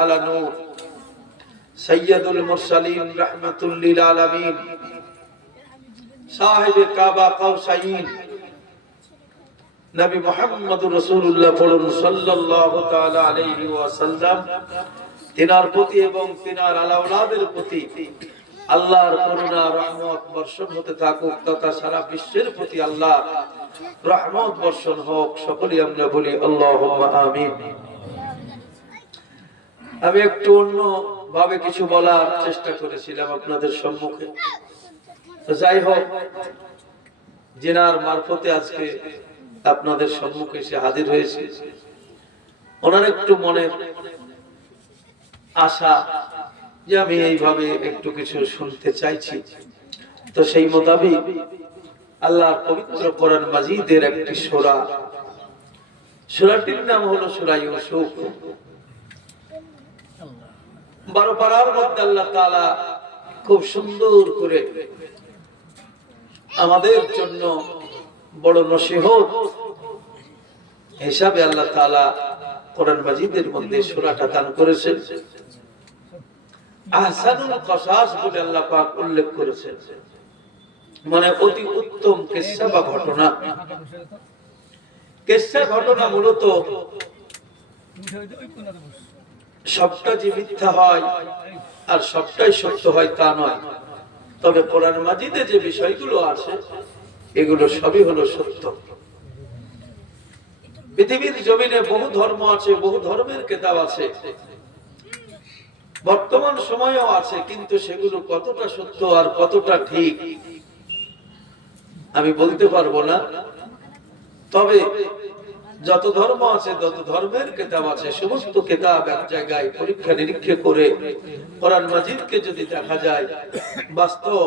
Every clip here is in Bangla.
আলা নূর, সাইয়্যিদুল মুরসালিন রাহমাতুল লিল আলামিন, সাহিবে কাবা কাউসাইন, নবী মুহাম্মদুর রাসূলুল্লাহ সাল্লাল্লাহু তাআলা আলাইহি ওয়াসাল্লাম, তিনার প্রতি এবং তিনার আলাওলাদের প্রতি আল্লাহর করুণা রহমত বর্ষণ হতে থাকুক, তথা সারা বিশ্বের প্রতি আল্লাহ রহমত বর্ষণ হোক। সকলেই আমরা বলি আল্লাহুম্মা আমিন। আমি একটু অন্য ভাবে কিছু বলার চেষ্টা করেছিলাম আপনাদের সম্মুখে, তো যাই হোক, জিনার মারফতে আজকে আপনাদের সম্মুখে এসে হাজির হয়েছে। ওনার একটু মনে আশা যে আমি এইভাবে একটু কিছু শুনতে চাইছি, তো সেই মোতাবেক আল্লাহর পবিত্র কোরআন মাজিদের একটি সূরা, সূরাটির নাম হলো সূরা ইউসুফ। 12 পারার মধ্যে আল্লাহ তাআলা খুব সুন্দর করে আমাদের জন্য বড় নসিহত হিসাবে আল্লাহ তাআলা কোরআন মাজিদের মধ্যে সূরাটা দান করেছেন। আহসানুল কসাস বলে আল্লাহ পাক উল্লেখ করেছেন, মানে অতি উত্তম কিসসা বা ঘটনা। কিসসা ঘটনা মূলত সবটা যে মিথ্যা হয় আর সবটাই সত্য হয় তা নয়, তবে কোরআন মাজিদে যে বিষয়গুলো আছে এগুলো সবই হলো সত্য। পৃথিবীর জমিনে বহু ধর্ম আছে, বহু ধর্মের কিতাব আছে, বর্তমান সময়েও আছে, কিন্তু সেগুলো কতটা সত্য আর কতটা ঠিক আমি বলতে পারবো না। তবে যত ধর্ম আছে, যত ধর্মের কিতাব আছে, সমস্ত কিতাব এক জায়গায় পরীক্ষা নিরীক্ষা করে কোরআন মাজিদকে যদি দেখা যায়, বাস্তব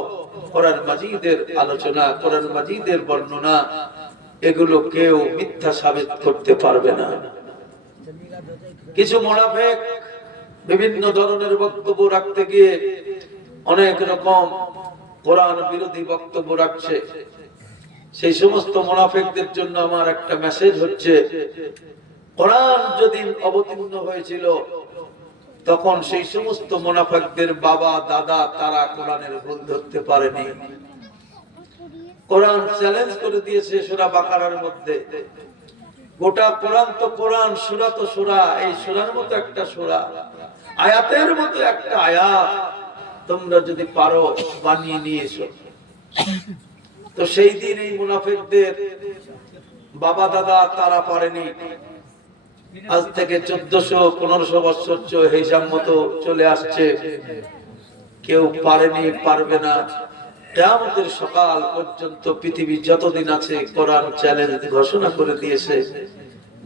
কোরআন মাজিদের আলোচনা, কোরআন মাজিদের বর্ণনা, এগুলো কেউ মিথ্যা সাবিত করতে পারবে না। কিছু মুনাফিক বিভিন্ন ধরনের বক্তব্য রাখতে গিয়ে অনেক রকম কোরআন বিরোধী বক্তব্য রাখছে। সেই সমস্ত মুনাফিকদের জন্য আমার একটা মেসেজ হচ্ছে, কোরআন যেদিন অবতীর্ণ হয়েছিল তখন সেই সমস্ত মুনাফিকদের বাবা দাদা তারা কোরআনের ভুল ধরতে পারেনি। কোরআন চ্যালেঞ্জ করে দিয়েছে সূরা বাকারার মধ্যে, গোটা কোরআন তো কোরআন, সূরা তো সূরা, এই সূরার মতো একটা সূরা, আয়াতের মতো একটা আয়াত তোমরা যদি পারো বানিয়ে নিয়ে এসো। তো সেই দিন এই মুনাফিকদের বাবা দাদা তারা পারেনি। আজ থেকে 1400-1500 বছর হিসাব মতো চলে আসছে, কেউ পারেনি, পারবে না। কিয়ামতের সকাল পর্যন্ত পৃথিবী যতদিন আছে কোরআন চ্যালেঞ্জ ঘোষণা করে দিয়েছে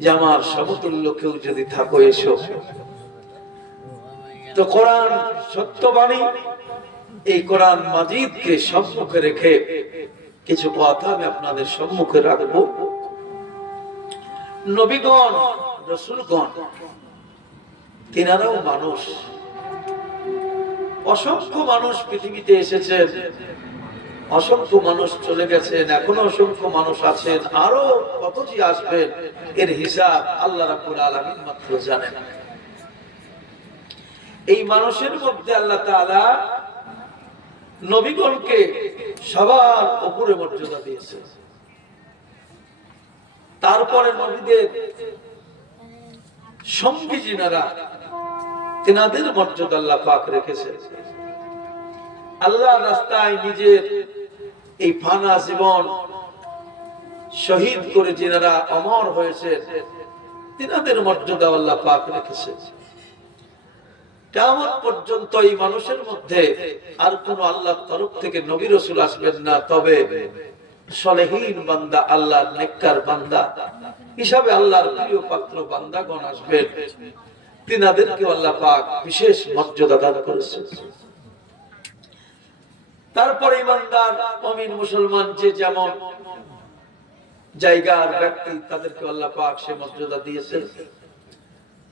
যে আমার সমতুল্য কেউ যদি থাকো এসো। তো কোরআন সত্যবাণী, এই কোরআন মাজিদকে সম্মুখে রেখে কিছু কথা আমি আপনাদের সম্মুখে রাখবো। নবীগণ, রাসূলগণ, তিনারাও মানুষ। অসংখ্য মানুষ পৃথিবীতে এসেছেন, অসংখ্য মানুষ চলে গেছেন, এখনো অসংখ্য মানুষ আছেন, আরো কত যে আসবেন এর হিসাব আল্লাহ রাব্বুল আলামিন মাত্র জানেন। এই মানুষের মধ্যে আল্লাহ তাআলা নবীগণকে সবার উপরে মর্যাদা দিয়েছে। তারপরে নবীদের সঙ্গী যিনারা, তিনাদের মর্যাদা আল্লাহ পাক রেখেছে। আল্লাহর রাস্তায় নিজের এই ফানা জীবন শহীদ করে যিনারা অমর হয়েছে, তিনাদের মর্যাদা আল্লাহ পাক রেখেছে। কিয়ামত পর্যন্ত এই মানুষের মধ্যে আর কোন আল্লাহর তরফ থেকে নবী রাসূল আসবেন না, তবে সলেহীন বান্দা, আল্লাহর নেককার বান্দা হিসাবে আল্লাহর প্রিয় পাত্র বান্দাগণ আসবেন, তিনাদেরকে আল্লাহ পাক বিশেষ মর্যাদা দান করেছেন। তারপরে ইমানদার মুমিন মুসলমান যে যেমন জায়গার ব্যক্তি, তাদেরকে আল্লাহ পাক সে মর্যাদা দিয়েছেন।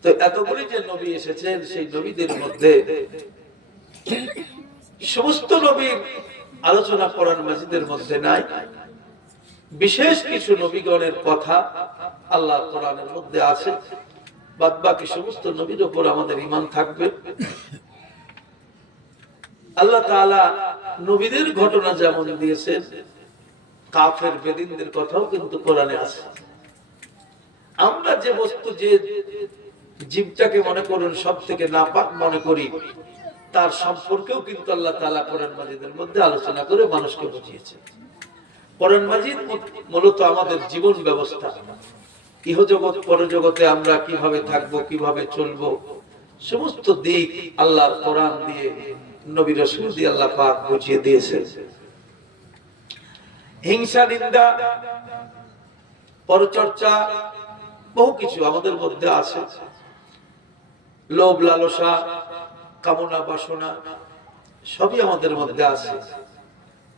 তো এতগুলি যে নবী এসেছেন, সেই নবীদের মধ্যে সমস্ত নবীর আলোচনা কোরআন মাজিদের মধ্যে নাই। বিশেষ কিছু নবীগণের কথা আল্লাহ কোরআনের মধ্যে আছে। বাদ বাকি সমস্ত নবীর উপর আমাদের ঈমান থাকবে। আল্লাহ তাআলা নবীদের ঘটনা যেমন দিয়েছেন, কাফের বেদিনদের কথাও কিন্তু কোরআনে আছে। আমরা যে বস্তু, যে জীবটাকে মনে করুন সব থেকে নাপাক মনে করি, তার সম্পর্কেও কিন্তু আল্লাহ তাআলা কোরআন মাজিদের মধ্যে আলোচনা করে মানুষকে বুঝিয়েছেন। কোরআন মাজিদ মূলত আমাদের জীবন ব্যবস্থা, ইহজগৎ পরজগতে আমরা কিভাবে থাকবো, কিভাবে চলবো, সমস্ত দিক আল্লাহর কোরআন দিয়ে, নবী রাসূল দিয়ে আল্লাহ পাক বুঝিয়ে দিয়েছেন। হিংসা, নিন্দা, পরচর্চা, বহু কিছু আমাদের মধ্যে আছে। লোভ, লালসা, কামনা, বাসনা সবই আমাদের মধ্যে আছে।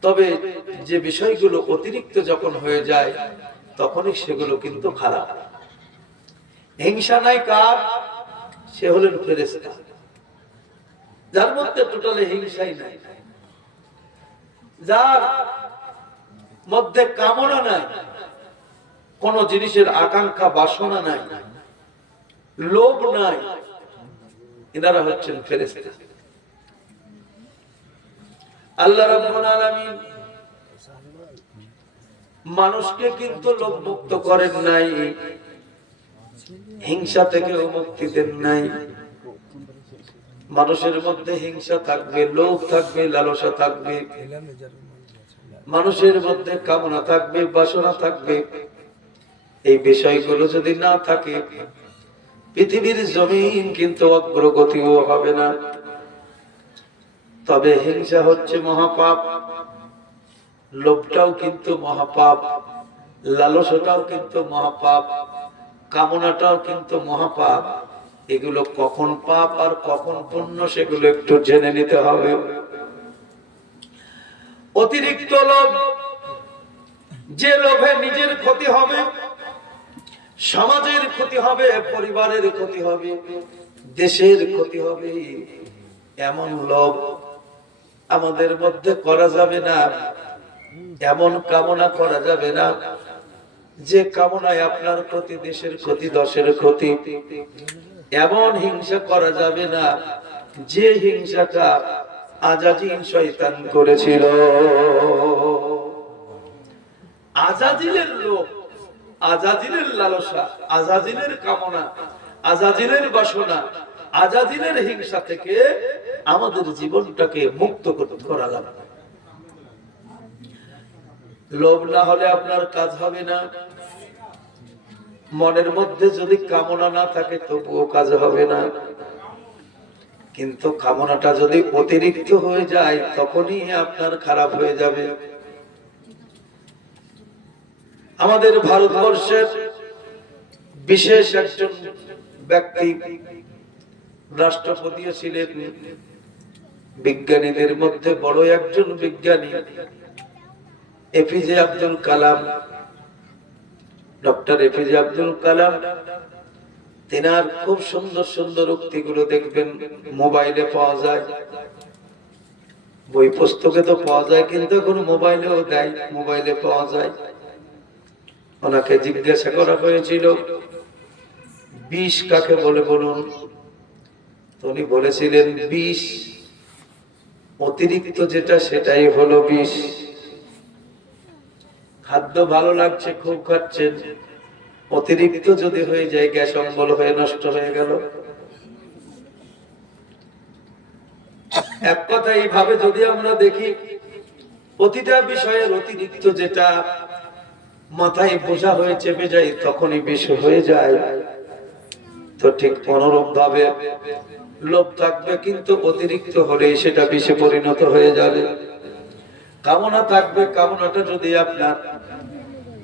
তবে যে বিষয়গুলো অতিরিক্ত যখন হয়ে যায় তখনই সেগুলো কিন্তু খারাপ। হিংসা নাই কার? সে হলেন ফেরেশতা, যার মধ্যে টোটালি হিংসাই নাই, যার মধ্যে কামনা নাই, কোন জিনিসের আকাঙ্ক্ষা বাসনা নাই, লোভ নাই, এনারা হচ্ছেন ফেরেশতা। আল্লাহ রাব্বুল আলামিন মানুষকে কিন্তু লোভ মুক্ত করেন নাই, হিংসা থেকে মুক্তি দেন নাই। মানুষের মধ্যে হিংসা থাকবে, লোভ থাকবে, লালসা থাকবে, মানুষের মধ্যে কামনা থাকবে, বাসনা থাকবে। এই বিষয়গুলো যদি না থাকে, পৃথিবীর জমিন কিন্তু অগ্রগতিও হবে না। তবে হিংসা হচ্ছে মহাপাপ, লোভটাও কিন্তু মহাপাপ, লালসাটাও কিন্তু মহাপাপ, কামনাটাও কিন্তু মহাপাপ। এগুলো কখন পাপ আর কখন পুণ্য সেগুলো একটু জেনে নিতে হবে। অতিরিক্ত লোভ, যে লোভে নিজের ক্ষতি হবে, সমাজের ক্ষতি হবে, পরিবারের ক্ষতি হবে, দেশের ক্ষতি হবে, এমন লোভ আমাদের মধ্যে করা যাবে না। এমন কামনা করা যাবে না যে কামনায় আপনার ক্ষতি, দেশের ক্ষতি, দশের ক্ষতি। এমন হিংসা করা যাবে না যে হিংসাটা আজাজিল শয়তান করেছিল। আজাজিলের লোভ, আজাজিলের লালসা, আজাজিলের কামনা, আজাজিলের বাসনা, আজাজিলের হিংসা থেকে আমাদের জীবনটাকে মুক্ত করা লাগবে। লোভ না হলে আপনার কাজ হবে না। মনের মধ্যে যদি কামনা না থাকে তবুও কাজ হবে না। কিন্তু কামনাটা যদি অতিরিক্ত হয়ে যায় তখনই আপনার খারাপ হয়ে যাবে। আমাদের ভারতবর্ষের বিশেষ একজন ব্যক্তি, রাষ্ট্রপতিও ছিলেন, বিজ্ঞানীদের মধ্যে বড় একজন বিজ্ঞানী, APJ Abdul Kalam, doctor APJ Abdul Kalam. তেনার খুব সুন্দর সুন্দর উক্তিগুলো দেখবেন মোবাইলে পাওয়া যায়, বই পুস্তকে তো পাওয়া যায়, কিন্তু এখন মোবাইলেও দেয়, মোবাইলে পাওয়া যায়। ওনাকে জিজ্ঞাসা করা হয়েছিল বিষ কাকে বলে বলুন। উনি বলেছিলেন বিষ, অতিরিক্ত যেটা সেটাই হলো বিষ। খাদ্য ভালো লাগছে, খুব খাচ্ছেন, অতিরিক্ত যদি হয়ে যায় গ্যাস অম্বল হয়ে নষ্ট হয়ে গেল। এক কথা এইভাবে যদি আমরা দেখি, প্রতিটা বিষয়ের অতিরিক্ত যেটা মাথায় বোঝা হয়ে চেপে যায় তখনই বিষ হয়ে যায়। তো ঠিক অনুরূপ ভাবে লোভ থাকবে, কিন্তু অতিরিক্ত হলে সেটা বিষে পরিণত হয়ে যাবে। কামনা থাকবে, কামনাটা যদি আপনার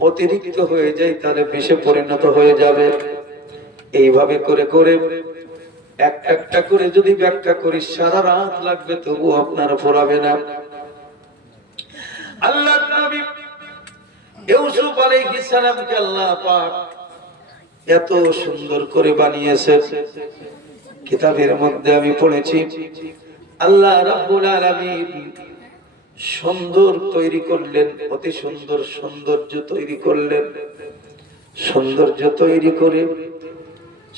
অতিরিক্ত হয়ে যায় তাহলে বিষে পরিণত হয়ে যাবে। এইভাবে করে করে একটা করে যদি ব্যাখ্যা করি সারা রাত লাগবে, তবু আপনার ফুরাবে না। আল্লাহর নবী ইউসুফ আলাইহিস সালামকে আল্লাহ পাক এত সুন্দর করে বানিয়েছেন। কিতাবের মধ্যে আমি পড়েছি আল্লাহ রাব্বুল আলামিন সুন্দর তৈরি করলেন, অতি সুন্দর সৌন্দর্য তৈরি করলেন। সৌন্দর্য তৈরি করে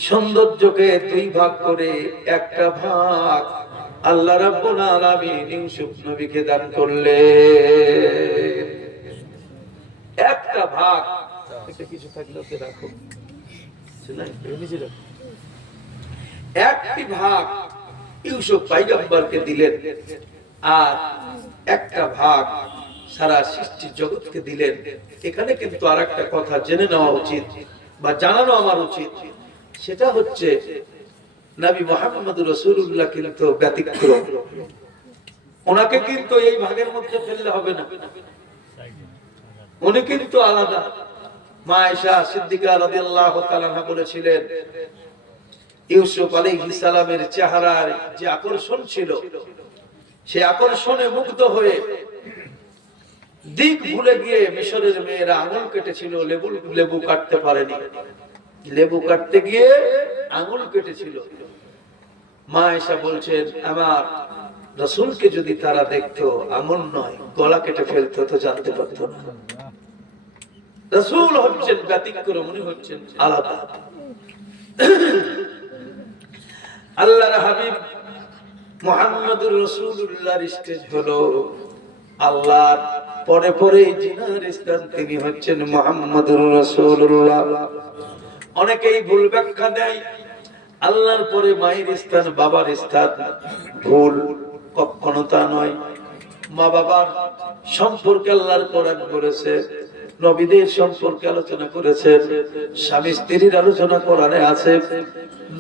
সৌন্দর্যকে দুই ভাগ করে একটা ভাগ আল্লাহ রাব্বুল আলামিন ইউসুফ নবীকে দান করলেন। একটা ভাগ, একটা কিছু থাকলে ওকে রাখো, একটি ভাগ ইউসুফ পয়গম্বরকে দিলেন, আর একটা ভাগ সারা সৃষ্টি জগৎকে দিলেন। এখানে কিন্তু আরেকটা কথা জেনে নেওয়া উচিত বা জানানো আমার উচিত, সেটা হচ্ছে নবী মুহাম্মদ রাসূলুল্লাহ কিন্তু ব্যতিক্রম। ওনাকে কিন্তু এই ভাগের মধ্যে ফেললে হবে না, উনি কিন্তু আলাদা। মা আয়েশা সিদ্দিকা রাদিয়াল্লাহু তাআলা বলেছিলেন, ইউসুফ আলাইহিস সালামের চেহারার যে আকর্ষণ ছিল, সেই আকর্ষণে মুগ্ধ হয়ে দিক ভুলে গিয়ে মিশরের মেয়েরা আঙুল কেটেছিল, লেবু কাটতে পারেনি, লেবু কাটতে গিয়ে আঙুল কেটেছিল। মা আয়েশা বলছেন, আমার রাসূলকে যদি তারা দেখতো আঙুল নয় গলা কেটে ফেলতো তো জানতে পারতো না। রাসূল হচ্ছেন ব্যতিক্রম, উনি হচ্ছেন আলাদা। আল্লাহর হাবিব মুহাম্মদুর রাসূলুল্লাহর স্টেজ হলো আল্লাহর পরে পরে জিনার স্থান, তিনি হচ্ছেন মুহাম্মদুর রাসূলুল্লাহ। অনেকেই ভুল ব্যাখ্যা দেয়, আল্লাহর পরে মায়ের স্থান, বাবার স্থান। ভুল, কখনো তা নয়। মা বাবার সম্পর্কে আল্লাহর কোরআন বলেছে, নবীদের সম্পর্কে আলোচনা করেছেন, স্বামী স্ত্রীর আলোচনা কোরআনে আছে।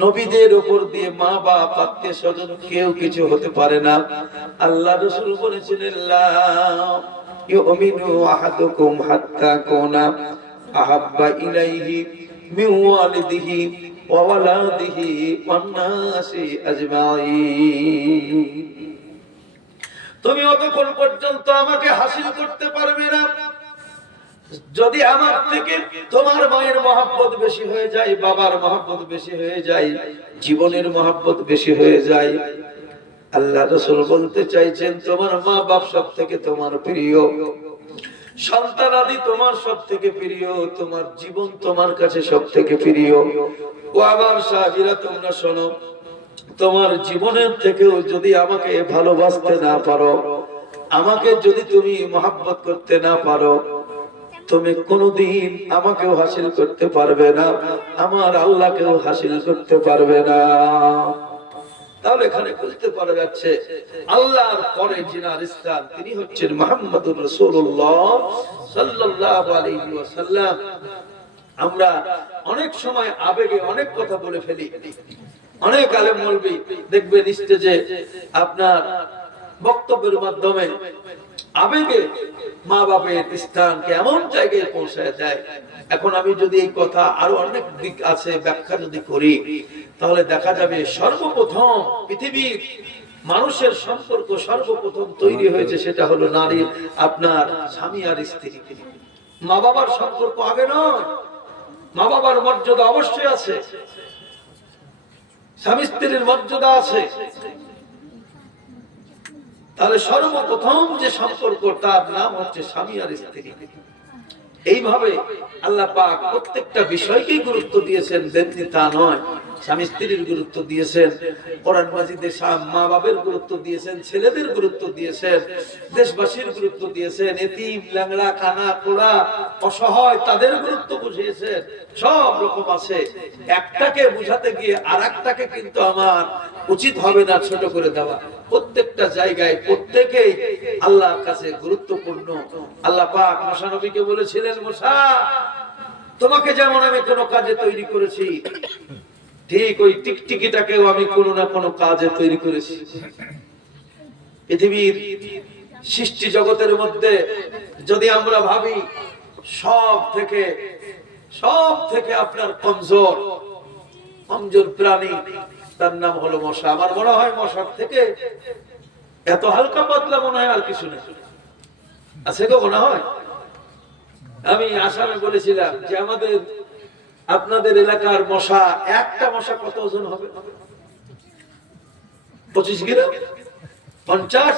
নবীদের উপর দিয়ে মা বাপ আত্মীয় স্বজন কেউ কিছু হতে পারে না। আল্লাহ রাসূল বলেছেন, লা ইউমিনু আহাদুকুম হাত্তা কুনা আহাব্বা ইলাইহি মিন ওয়ালিদিহি ওয়া ওয়ালাদিহি ওয়ান নাসি আজমাইন। তুমি অতক্ষণ পর্যন্ত আমাকে হাসিল করতে পারবে না যদি আমার থেকে তোমার মায়ের মহব্বত বেশি হয়ে যায়, বাবার মহব্বত বেশি হয়ে যায়, জীবনের মহব্বত বেশি হয়ে যায়। আল্লাহ রাসূল বলতে চাইছেন, তোমার মা বাপ সব থেকে তোমার প্রিয়, সন্তান আদি তোমার সব থেকে প্রিয়, তোমার জীবন তোমার কাছে সব থেকে প্রিয়। ও আমার সাহাবীরা, তোমরা শোনো, তোমার জীবনের থেকেও যদি আমাকে ভালোবাসতে না পারো, আমাকে যদি তুমি মহব্বত করতে না পারো, তুমি কোনদিন আমাকেও হাসিল করতে পারবে না, আমার আল্লাহকেও হাসিল করতে পারবে না। তাহলে এখানে বুঝতে পারা যাচ্ছে আল্লাহর পরে যিনার স্থান, তিনি হচ্ছেন মুহাম্মদুর রাসূলুল্লাহ সাল্লাল্লাহু আলাইহি ওয়াসাল্লাম। আমরা অনেক সময় আবেগে অনেক কথা বলে ফেলি। অনেক আলেম মাওলানা দেখবেন স্টেজে আপনার বক্তব্যের মাধ্যমে আবেগে মা বাপের স্থানকে এমন জায়গায় পৌঁছায় দেয়। এখন আমি যদি এই কথা আরো অনেক দিক আছে ব্যাখ্যা যদি করি, তাহলে দেখা যাবে সর্বপ্রথম পৃথিবীর মানুষের সম্পর্ক সর্বপ্রথম তৈরি হয়েছে, সেটা হলো নারীর আপনার স্বামী আর স্ত্রী। মা বাবার সম্পর্ক আগে নয়, মা বাবার মর্যাদা অবশ্যই আছে, স্বামী স্ত্রীর মর্যাদা আছে। তাহলে সর্বপ্রথম যে সম্পর্ক, তার নাম হচ্ছে স্বামী আর স্ত্রী। এইভাবে আল্লাহ পাক প্রত্যেকটা বিষয়কেই গুরুত্ব দিয়েছেন, দেননি তা নয়। স্বামী স্ত্রীর গুরুত্ব দিয়েছেন, কোরআন মাজিদে মা বাবার গুরুত্ব দিয়েছেন, ছেলেদের গুরুত্ব দিয়েছেন, দেশবাসীর গুরুত্ব দিয়েছেন, এতিম ল্যাংড়া কানা কোড়া অসহায় তাদের গুরুত্ব বুঝিয়েছেন। সব রকম আছে। একটাকে বুঝাতে গিয়ে আর একটাকে কিন্তু আমার উচিত হবে না ছোট করে দেওয়া। প্রত্যেকটা জায়গায় প্রত্যেকেই আল্লাহর কাছে গুরুত্বপূর্ণ। আল্লাহ পাক মুসা নবীকে বলেছিলেন, মুসা, তোমাকে যেমন আমি কোনো কাজে তৈরি করেছি, ঠিক ওই টিকটিকিটাকেও আমি কোনো না কোনো কাজে তৈরি করেছি। পৃথিবীর সৃষ্টি জগতের মধ্যে যদি আমরা ভাবি সব থেকে আপনার কমজোর প্রাণী, তার নাম হলো মশা। আমার মনে হয় মশার থেকে এত হালকা পাতলা মনে হয় আর কিছু নেই, আছে গো মনে হয়। আমি আসামে বলেছিলাম যে আমাদের আপনাদের এলাকার মশা, একটা মশা কত ওজন হবে? 25 গ্রাম, 50।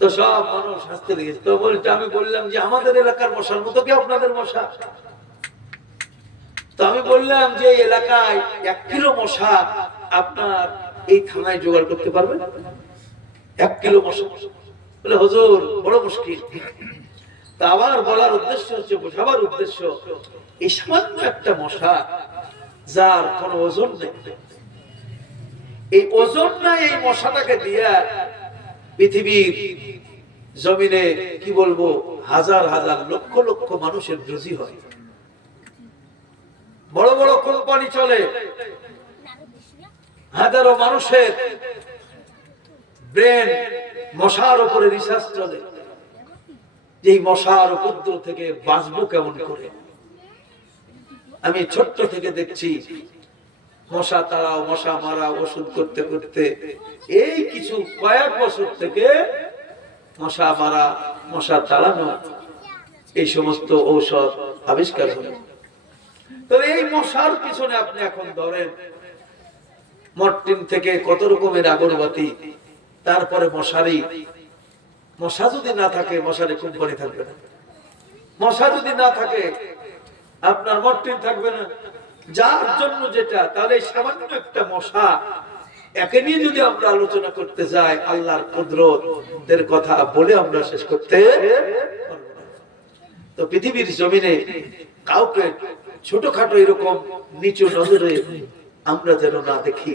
তো সব মানুষ হাসতে লেগেছে। তো বলতে আমি বললাম যে আমাদের এলাকার মশার মতো কি আপনাদের মশা? তো আমি বললাম যে এই এলাকায় 1 কিলো মশা আপনার এই থানায় জোগাড় করতে পারবেন? 1 কিলো মশা? বলে হুজুর বড় মুশকিল। তা আবার বলার উদ্দেশ্য হচ্ছে, বোঝাবার উদ্দেশ্য, এই সামান্য একটা মশা যার কোনো ওজন নেই, এই ওজন নাই এই মশাটাকে দিয়া পৃথিবীর জমিনে কি বলবো হাজার হাজার লক্ষ লক্ষ মানুষের রুজি হয়। বড় বড় কোম্পানি চলে, হাজারো মানুষের ব্রেন মশার উপরে রিসার্চ চলে, যে এই মশার উপদ্রব থেকে বাঁচবো কেমন করে। আমি ছোট্ট থেকে দেখছি মশা তাড়াও মশা মারা ওষুধ করতে করতে এই কিছু কয়েক বছর থেকে মশা মারা মশা তাড়ানো এই সমস্ত ঔষধ আবিষ্কার হলো। তবে এই মশার পিছনে আপনি এখন ধরেন মর্টিন থেকে কত রকমের আগরবাতি, তারপরে মশারি। মশা যদি না থাকে মশারি কোম্পানি থাকবে না, মশা যদি না থাকে আপনার মর্টিন থাকবে না, যার জন্য যেটা। তাহলে সামান্য একটা মশা একে নিয়ে যদি আমরা আলোচনা করতে যাই, আল্লাহর কুদরতের কথা বলে আমরা শেষ করতে পারবো না। তো পৃথিবীর জমিনে কাউকে ছোটখাটো এরকম নিচু নজরে আমরা যেন না দেখি।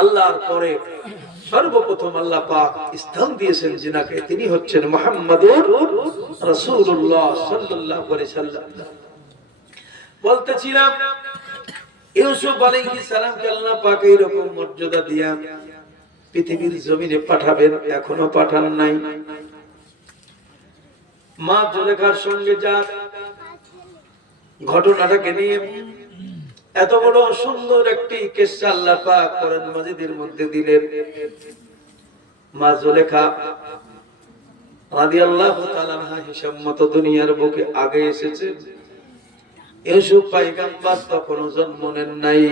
আল্লাহর পরে সর্বপ্রথম আল্লাহ পাক স্থান দিয়েছেন যিনাকে, তিনি হচ্ছেন মুহাম্মাদুর রাসূলুল্লাহ সাল্লাল্লাহু আলাইহি সাল্লাম। বলতেছিলাম ইউসুফ আলাইহিস সালামকে আল্লাহ পাক এরকম মর্যাদা দিয়া পৃথিবীর জমিনে পাঠাবেন, এখনো পাঠান নাই। মা জুলেখার সঙ্গে যার ঘটনাটাকে নিয়ে এত বড় সুন্দর একটি কিসসা আল্লাহ পাক কোরআন মাজিদের মধ্যে দিলেন। মা জুলেখা রাদিয়াল্লাহু তাআলা আনহা হিসাব মতো দুনিয়ার বুকে আগে এসেছে। ইউসুফ পয়গম্বর তখনও জন্ম নেন নাই।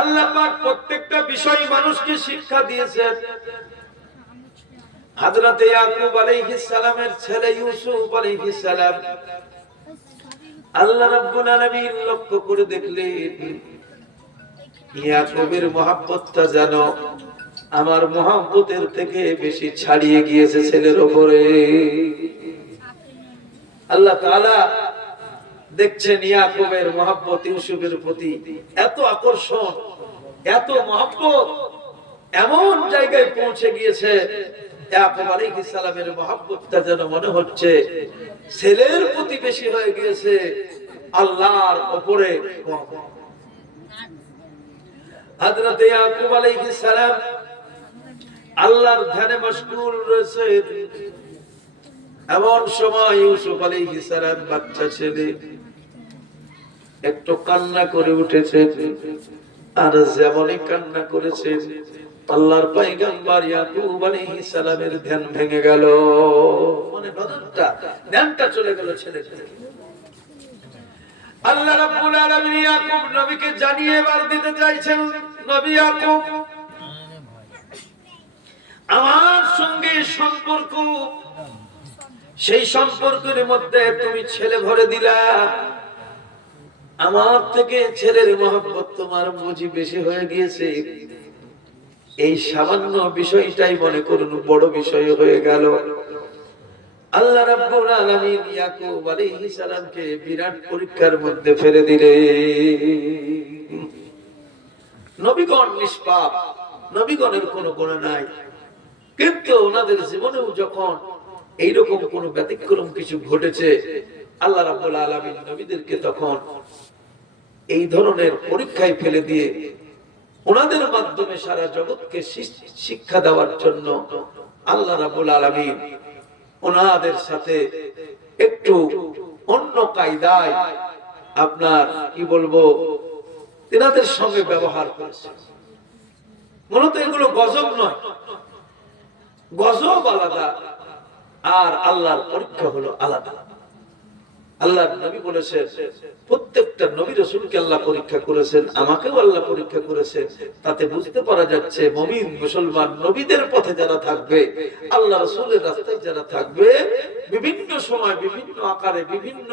আল্লাহ পাক প্রত্যেকটা বিষয় মানুষকে শিক্ষা দিয়েছেন। হযরত ইয়াকুব আলাইহিস সালামের ছেলে ইউসুফ আলাইহিস সালাম আল্লাহ রাব্বুল আলামিন লক্ষ্য করে দেখলেন ইয়াকুবের মহব্বতটা যেন আমার মহব্বতের থেকে বেশি ছাড়িয়ে গিয়েছে ছেলের উপরে। আল্লাহ তাআলা দেখছেন ইয়াকুবের মহব্বত ইউসুফের প্রতি এত আকর্ষণ, এত মহব্বত এমন জায়গায় পৌঁছে গিয়েছে, ইয়াকুব আলাইহিস সালামের মহব্বতটা যেন মনে হচ্ছে ছেলের প্রতি বেশি হয়ে গিয়েছে, আল্লাহর উপরে কম। হযরত ইয়াকুব আলাইহিস সালাম আল্লাহর ধ্যানে মশগুল রয়েছে। এমন সময় ইউসুফ আলাইহিস সালাম বাচ্চা ছেলে একটু কান্না করে উঠেছে, আর যেমনই কান্না করেছে আল্লাহর পয়গম্বর ইয়াকুব আলাইহিস সালামের ধ্যান ভেঙে গেল, মানে নজরটা ধ্যানটা চলে গেল ছেলের দিকে। আল্লাহ রাব্বুল আলামিন ইয়াকুব নবীকে জানিয়ে বার দিতে চাইছেন, নবী ইয়াকুব আমার সঙ্গে সম্পর্ক, সেই সম্পর্কের মধ্যে তুমি ছেলে ভরে দিলা, আমার থেকে ছেলের মহব্বত তোমার বুঝি বেশি হয়ে গিয়েছে। এই সামান্য বিষয়টাই মনে করুন বড় বিষয় হয়ে গেল। আল্লাহ রাব্বুল আলামিন ইয়াকুব আলাইহিস সালামকে বিরাট পরীক্ষার মধ্যে ফেলে দিলেন। নবীগণ নিষ্পাপ, নবীগণের কোনো গুনাহ নাই, কিন্তু ওনাদের জীবনেও যখন এইরকম কোন ব্যতিক্রম কিছু ঘটেছে, আল্লাহ রাব্বুল আলামিন নবীদেরকে তখন এই ধরনের পরীক্ষায় ফেলে দিয়ে ওনাদের মাধ্যমে সারা জগৎকে শিক্ষা দেওয়ার জন্য আল্লাহ রাব্বুল আলামিন ওনাদের সাথে একটু অন্য কায়দায় আপনার কি বলবো তিনাদের সঙ্গে ব্যবহার করেছে। মূলত এগুলো গজব নয়, গজব আলাদা আর আল্লাহর পরীক্ষা হলো আলাদা। আল্লাহর নবী বলেছেন প্রত্যেকটা নবী রাসূলকে আল্লাহ পরীক্ষা করেছেন, আমাকেও আল্লাহ পরীক্ষা করেছেন। তাতে বুঝতে পারা যাচ্ছে মুমিন মুসলমান নবীদের পথে যারা থাকবে, আল্লাহ রাসূলের রাস্তায় যারা থাকবে, বিভিন্ন সময় বিভিন্ন আকারে বিভিন্ন